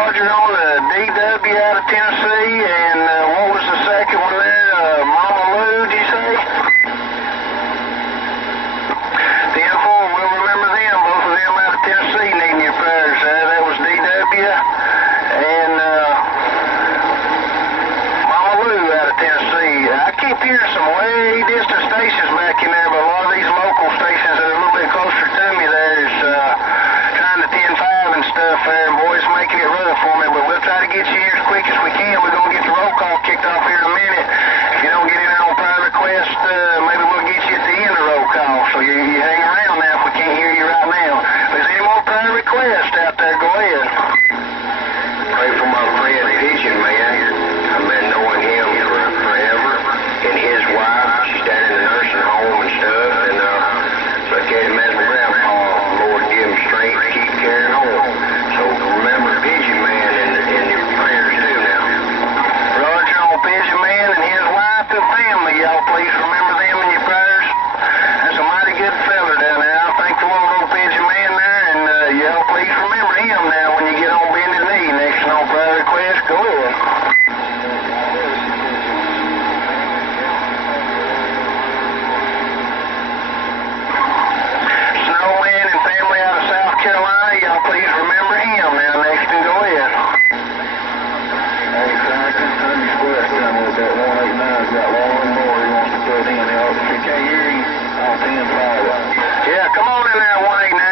Roger on the DW out of Tennessee, and what was the second one there? Mama Lou, did you say? 10-4, we'll remember them. Both of them out of Tennessee needing your prayers. That was DW, and Mama Lou out of Tennessee. I keep hearing some way distant stations back in there, but a lot of these local stations that are a little bit closer to me there is trying to 10-5 and stuff there, and boy, it's making it rough for me, but we'll try to get you here as quick as we can. We're going to get the roll call kicked off here in a minute. If you don't get in there on prayer request, maybe we'll get you at the end of the roll call, so you hang around now if we can't hear you right now. If there's any more prayer requests out there, go ahead. Pray for my friend Pigeon Man. I've been knowing him for forever, and his wife, she's down in the nursing home and stuff, and look at him as my grandpa. Lord, give him strength to keep carrying on. So remember Pigeon Man in your prayers too now. Roger on Pigeon Man and his wife and family, y'all please remember them in your prayers. That's a mighty good fella down there. I thank the Lord on Pigeon Man there, and y'all please remember him now when you get on bended knee. Next on prayer request, go ahead. Snowman and family out of South Carolina, y'all please remember him now. Next and go ahead. Hey, Franklin, Honey's West down with that 189's got one more he wants to put in. If he can't hear you, I'll 10-5. Yeah, come on in there, 189.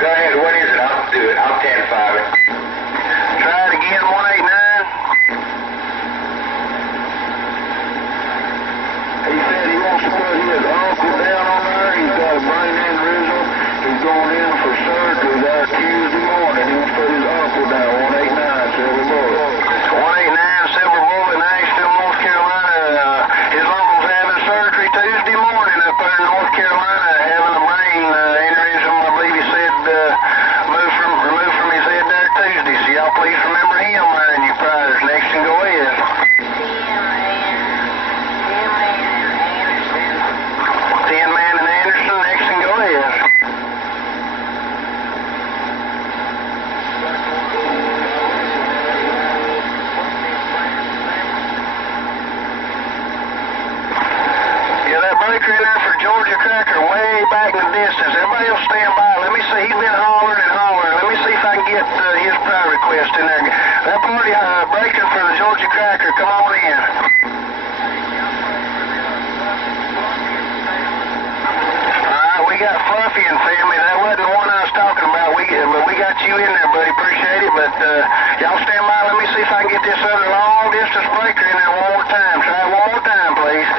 Go ahead, what is it? I'll do it. I'll 10-5 it. Try it again, 189. He said he wants to put his uncle down on there. He's got a brain aneurysm. He's going in for surgery that Tuesday morning. He wants to put his uncle down, 189, Silver Bullet. 189 Silver Bullet in Asheville, North Carolina. His uncle's having surgery Tuesday morning up there in North Carolina, having a brain aneurysm. I believe he said removed from his head there Tuesday. So y'all please remember him there in your prayers. Next and go ahead. 10-man and Anderson. Next and go ahead. Yeah, that breaker in there for Georgia Cracker way back in the distance. Everybody else stand by. Let me see. He's been hollering and hollering. Let me see if I can get his prayer request in there. That party breaking for the Georgia Cracker. Come on in. We got Fluffy and family. That wasn't the one I was talking about. But we got you in there, buddy. Appreciate it. But y'all stand by. Let me see if I can get this other long distance breaker in there one more time. Try it one more time, please.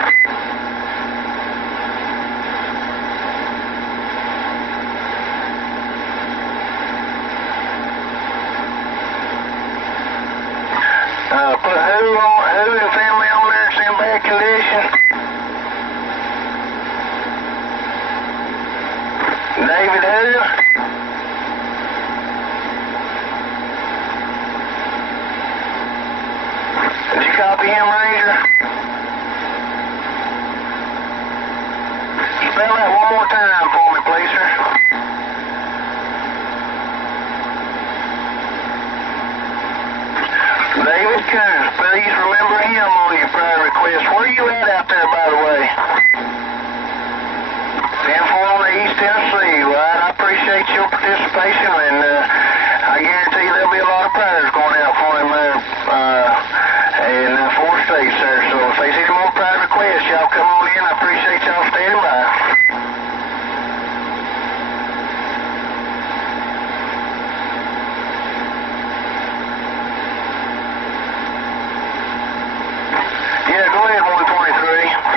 Put who and family on there. It's in bad condition. David who? Did you copy him, Ranger? Spell that one more time for me, please, sir. David Coons, please remember him on your prayer request. Where are you at out there, by the way? 10-4 on the East Tennessee. Well, I appreciate your participation, and I guarantee there'll be a lot of prayers going out for him there in 4 states, sir. So if there's any more prayer requests, y'all come on in. I appreciate y'all standing by. Yeah, go ahead, 123.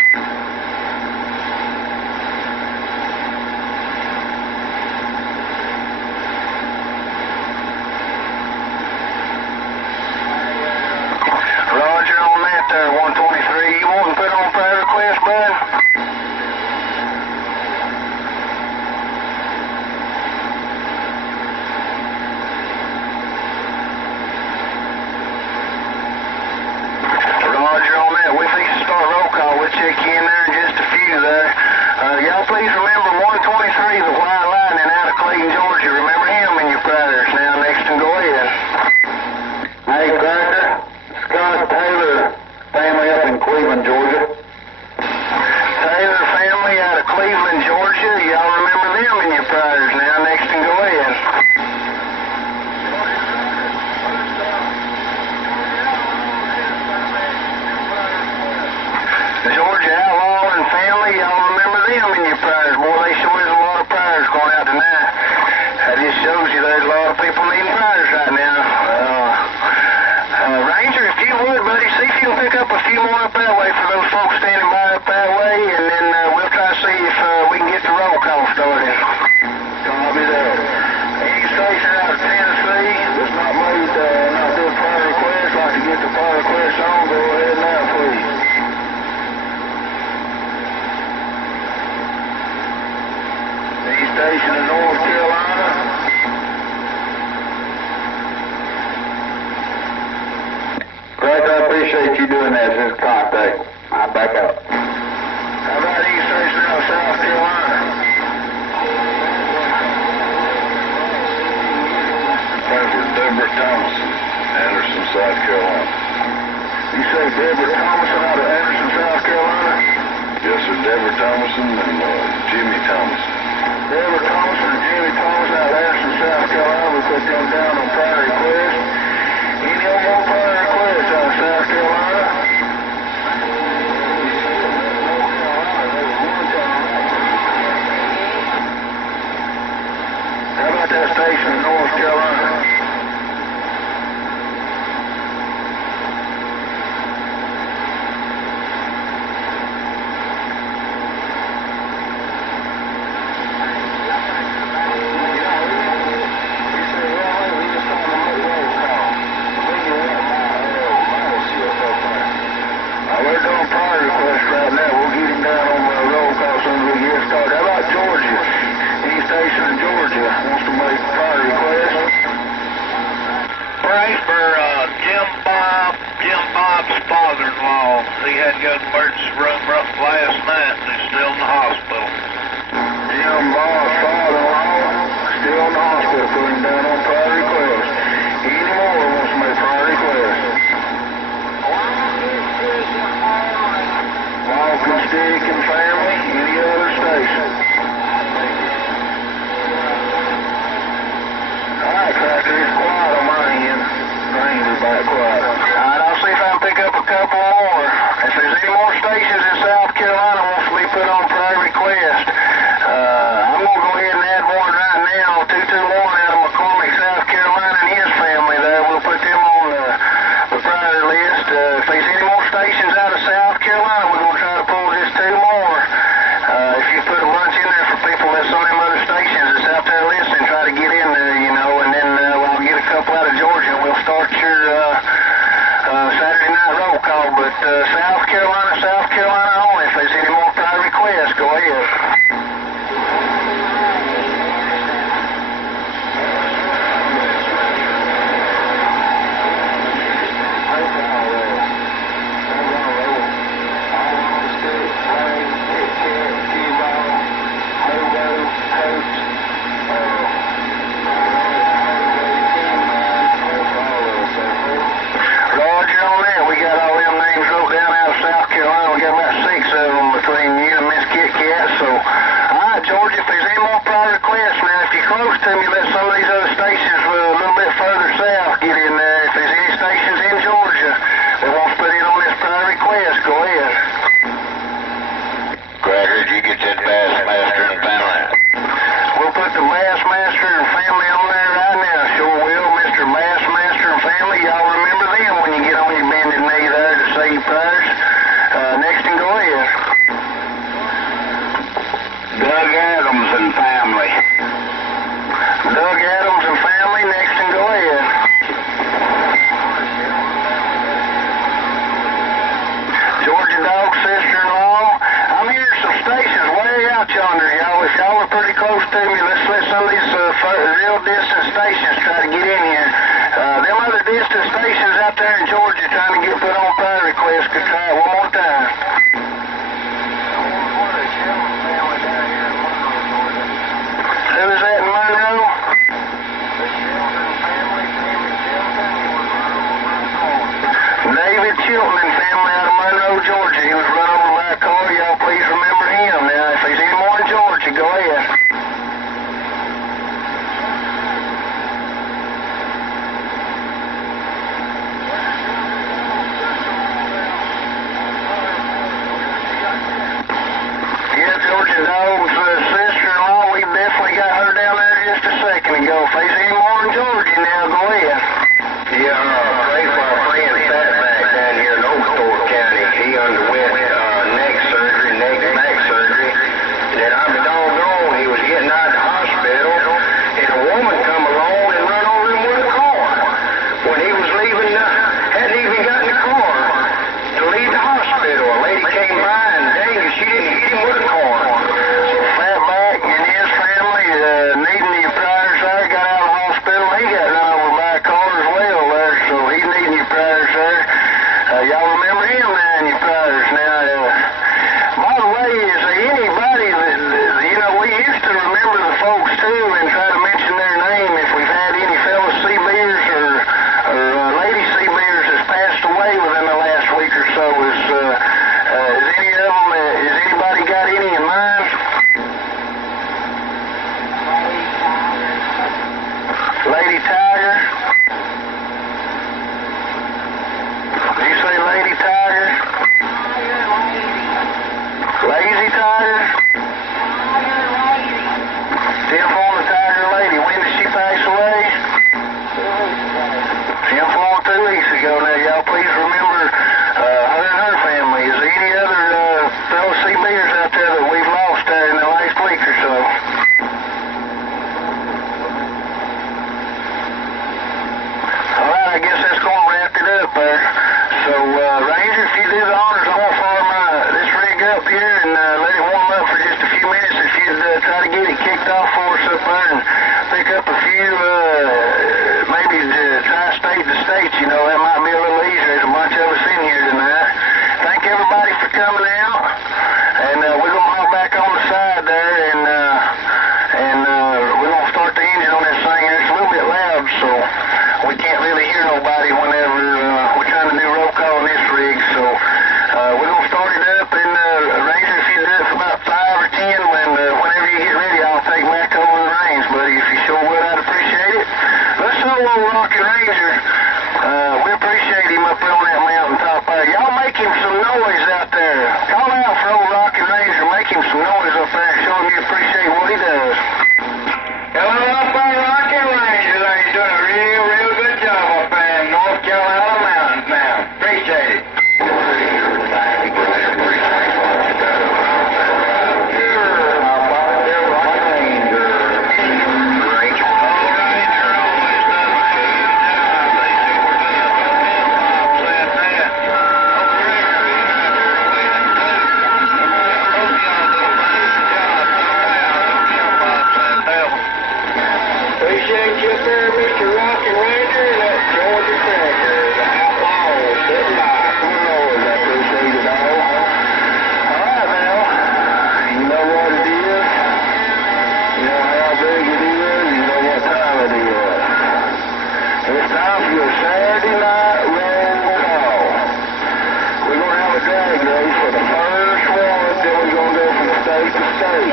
Roger on that there, 123. You want to put on prayer request, bud? Roger on that. We fix to start roll call. we'll check you in there in just a few there. Y'all please remember 123, the White Lightning out of Clayton, Georgia. Remember him in your prayers. Now, next and go ahead. Hey, Cracker, Scott Taylor family up in Cleveland, Georgia. Taylor family out of Cleveland, Georgia. Y'all remember them in your prayers. Now, next and go ahead. Georgia Outlaw and family, y'all remember them in your prayers. Boy, they sure is a lot of prayers going out tonight. That just shows you there's a lot of people needing prayers right now. Ranger, if you would, buddy, see if you can pick up a few more up that way for those folks standing by up that way, and then we'll try to see if we can get the roll call started. Copy that. Any station out of Tennessee that's not made, not doing prayer requests, like to get the prayer request on, go ahead now, please. Any station in North Carolina. Greg, I appreciate you doing that since contact. I'll back up. How about any station out of South Carolina? Deborah Thomason, Anderson, South Carolina. You say Deborah Thomason out of Anderson, South Carolina? Yes, sir, Deborah Thomason and Jimmy Thomason. Deborah Thomason and Jimmy Thomason out of Anderson, South Carolina. We put them down on prayer request. Any more prayer requests out of South Carolina? How about that station in North Carolina? We're doing prayer requests right now. We'll get him down on the roll call as soon as we get started. How about Georgia? Any station in Georgia wants to make prayer requests? Pray for Jim Bob's father-in-law. He had to go to the emergency room last night and he's still in the hospital. Jim Bob's father-in-law still in the hospital. Put him down on prayer requests. Any more wants to make prayer requests? Walking Stick and family, any other station? Alright, Cracker, it's quiet on my end. Ranger's back quiet. Alright, I'll see if I can pick up a couple more. If there's any more stations in South Carolina wants to be put on prayer request, I'm going to go ahead and add one right now, 221 out of McCormick, South Carolina, and his family there. We'll put them on the prayer list. If there's any more stations out of South Carolina, we're going to try to pull just two more. If you put a bunch in there for people that's on them other stations that's out there listening, try to get in there, you know, and then we'll get a couple out of Georgia and we'll start your Saturday night roll call. But South Carolina only. If there's any more prayer requests, go ahead. Roger on that. We got all them names wrote down out of South Carolina. Tiger? Lazy Tiger? 10-4 Tiger Lady. When did she pass away? 10-4 2 weeks ago. Now, y'all please remember her and her family. Is there any other fellow CBers out there that we've lost there in the last week or so? All right, I guess that's going to wrap it up there. So, Ranger, if you do the honors, I'm going to fire this rig up here and let it warm up for just a few minutes. If you'd try to get it kicked off for us up there and pick up a few, maybe tri-state to state, you know, that might be a little easier. There's a bunch of us in here tonight. Thank everybody for coming out, and we're going to hop back on the side there, and we're going to start the engine on this thing. It's a little bit loud, so we can't really hear nobody whenever we're trying to do roll call on this rig, so we're going to start it up, and Ranger, if you do it for about 5 or 10, whenever you get ready, I'll take back over the reins, buddy. If you sure would, I'd appreciate it. Let's go, old Rocky Ranger. We appreciate him up there on that mountain top there. Y'all make him some noise out there. Call out for old Rocky Ranger. Make him some noise up there. Show him you appreciate what he does. Hello up there, Rocky Ranger. You're doing a real good job up there in North Carolina mountains now. Appreciate it. Appreciate you up there, Mr. Rocky Ranger. That's Georgia Cracker, the outlaw, sitting by. Who knows? I appreciate it all. All right, now, you know what it is. You know how big it is. You know what time it is. It's time for your Saturday night roll call. We're going to have a drag race for the first one, then we're going to go from state to state.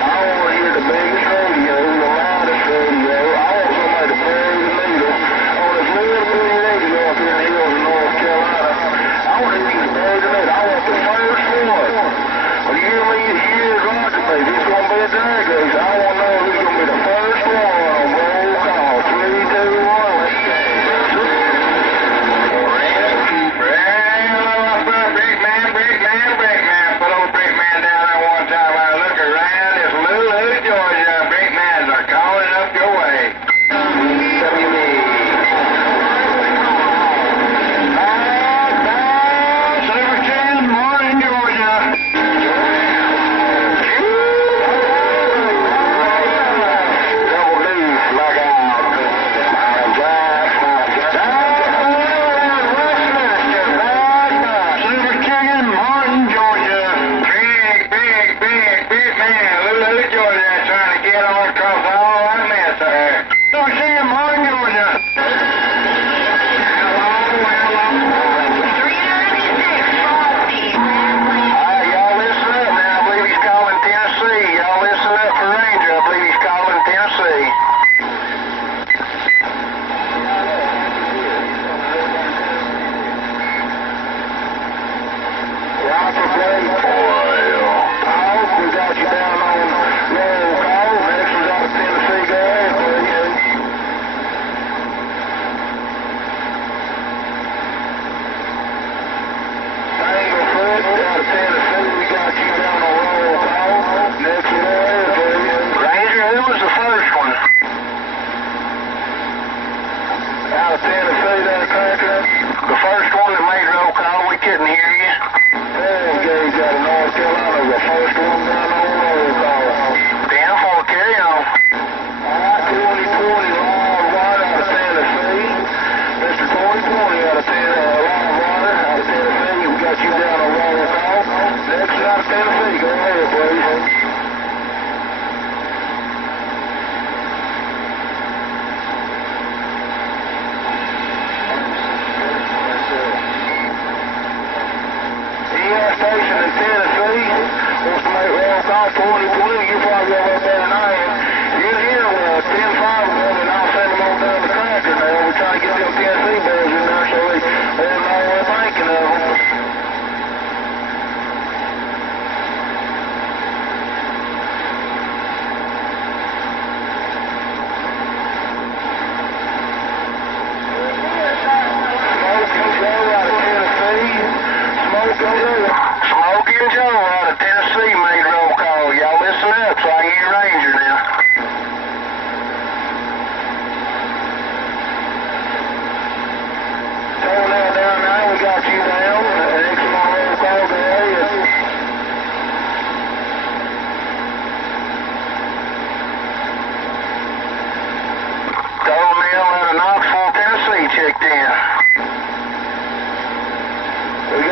I want to hear the biggest radio, the loudest radio. I want somebody to bury the needle on this little bitty radio up here in the hills of North Carolina. I want to hear you bury the needle. I want the first one. Well, you hear me? Here's Roger, baby. It's going to be a drag race. I want to know who's going to be the first one on roll call. 3, 2, 1. Big man. Put old big man down there one time. I look around. It's Lulu, Georgia. Big mans are calling up your way. Silverton, morning, Georgia. Double D's, look out. Silverton, morning, Georgia. Big man. Lulu, Georgia, trying to get on across all that mess there. Don't see him, morning, Georgia. Y'all listen up now. I believe he's calling Tennessee. Y'all listen up for Ranger. I believe he's calling Tennessee. Roger, Blake. Paul, we got you down on roll call. Next was out of Tennessee. Go ahead, please. Tanglefoot, out of Tennessee. We got you down on roll call. Next one, please. Ranger, who was the first one? Out of Tennessee, that cracker. The first one that made roll call. We couldn't hear you. Okay, got a North Carolina, the first one down on roll call. 10-4, carry on. Alright, 2020, Long Water out of Tennessee. Mr. 2020 out of Long Water out of Tennessee. We got you down on roll call. Next out of Tennessee.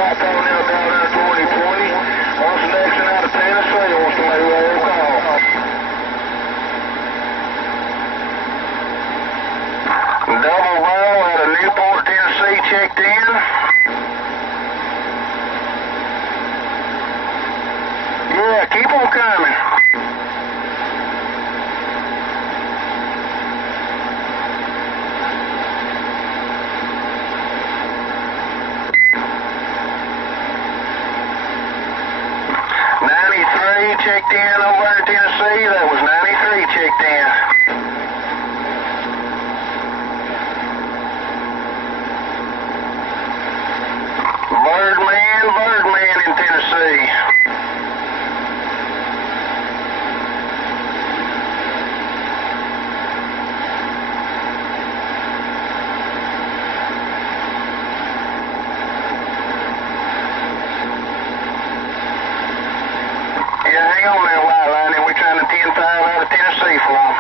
I told him down there 2020. Wants an action out of Tennessee. Wants to make a roll call. Double ball out of Newport, Tennessee, checked in. Yeah, keep on coming. Checked in over in Tennessee. That was 93 checked in. Birdman in Tennessee. Yeah, hang on there, White Lightning. We're trying to 10-5 out of Tennessee for them.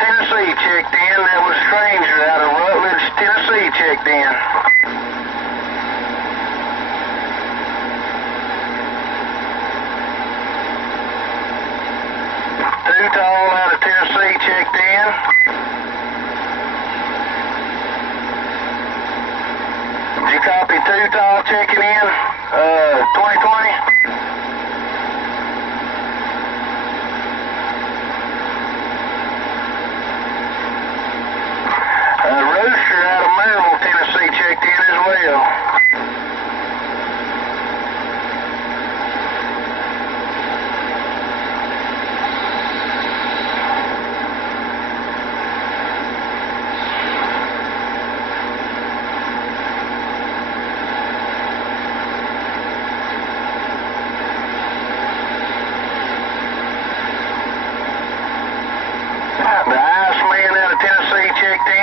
Tennessee checked in. That was Stranger out of Rutledge, Tennessee checked in. Too Tall out of Tennessee checked in. Did you copy Too Tall checking in? 2020? Rooster out of Maryville, Tennessee checked in as well. The Iceman out of Tennessee checked in.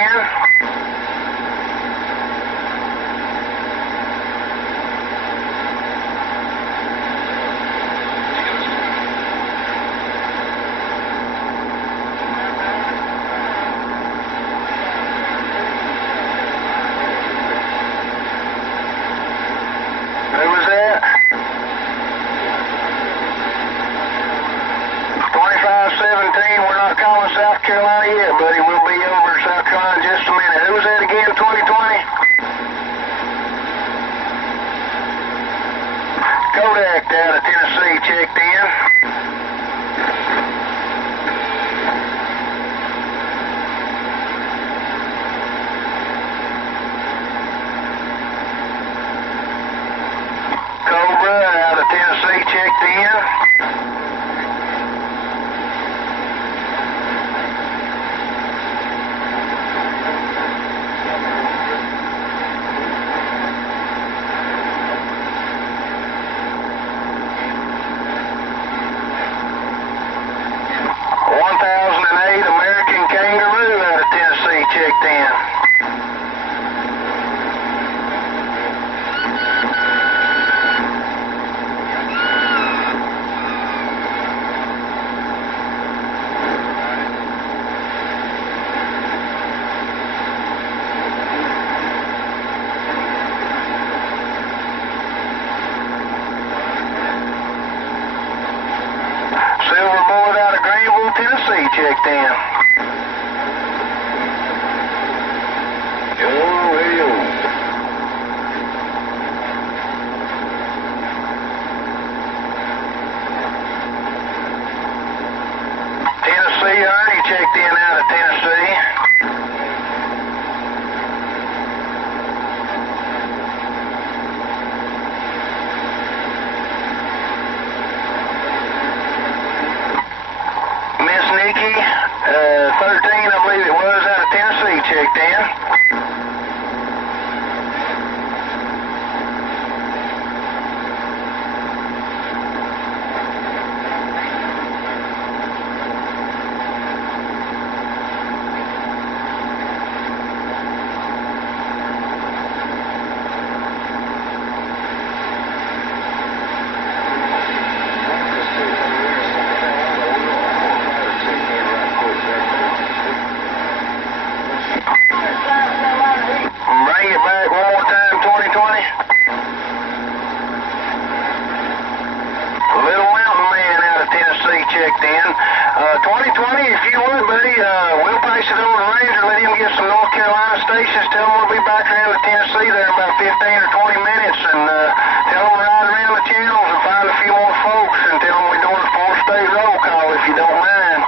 Who was that? 2517, we're not calling South Carolina yet, buddy. We'll be over in South Carolina in just a minute. Who was that again, 2020? Kodak out of Tennessee checked in. Cobra out of Tennessee checked in. American Kangaroo out of Tennessee checked in. Silver Bullet out of Greenville, Tennessee checked in. Tennessee Ernie checked in out of Tennessee. checked in. Bring it back one more time, 2020. Little Mountain Man out of Tennessee checked in. 2020, if you would, buddy, we'll pass it over to Ranger, let him get some North Carolina stations. Tell him we'll be back around to Tennessee there in about 15 or 20 minutes, and tell him we're ride around the channels and find a few more folks, and tell him we're doing a 4-state roll call if you don't mind.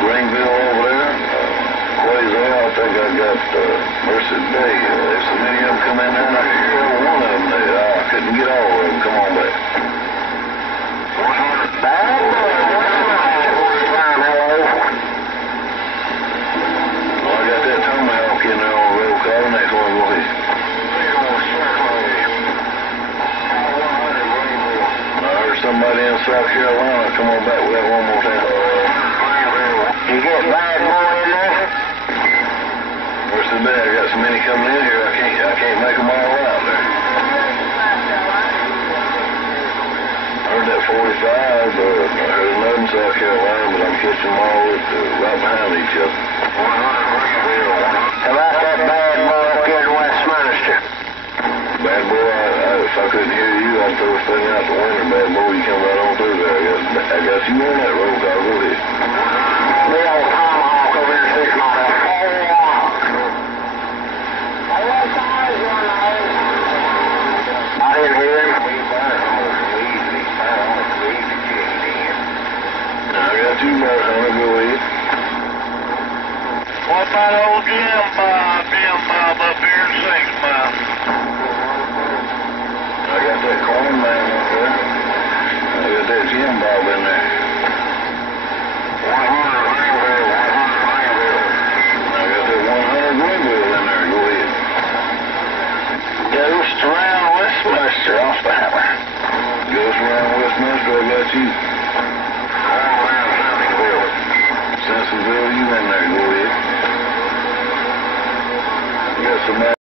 Greenville over there. Quasar, I think I got Mercy Bay. There's so many of them come in there. I could hear one of them. I couldn't get all of them. Come on back. Bad boy, what's the matter? Hello? Well, I got that tomahawk in there on the road car. Next one, go ahead. I heard somebody in South Carolina. Come on back with that one more time. You get bad boy in there? Where's the bad? I got so many coming in here. I can't make them all out there. I heard that 45. I heard another in South Carolina, but I'm catching them all right behind each other. How about that bad boy up here in Westminster? Bad boy, if I couldn't hear you, I'd throw this thing out the window. Bad boy, you come right on through there. I got you on that road car. Go ahead. The old tomahawk over here sitting on that. I didn't hear him. I got you, Mark Hunter. Go ahead. What about old Jim Bob up here in 6 Mile? I got that corn man up there. I got that Jim Bob in there. 100 Greenville. I got that 100 Greenville in there. Go ahead. Ghost around Westminster off the hammer. Ghost around Westminster, I got you. Simpsonville, you in there. Go ahead. You got somebody.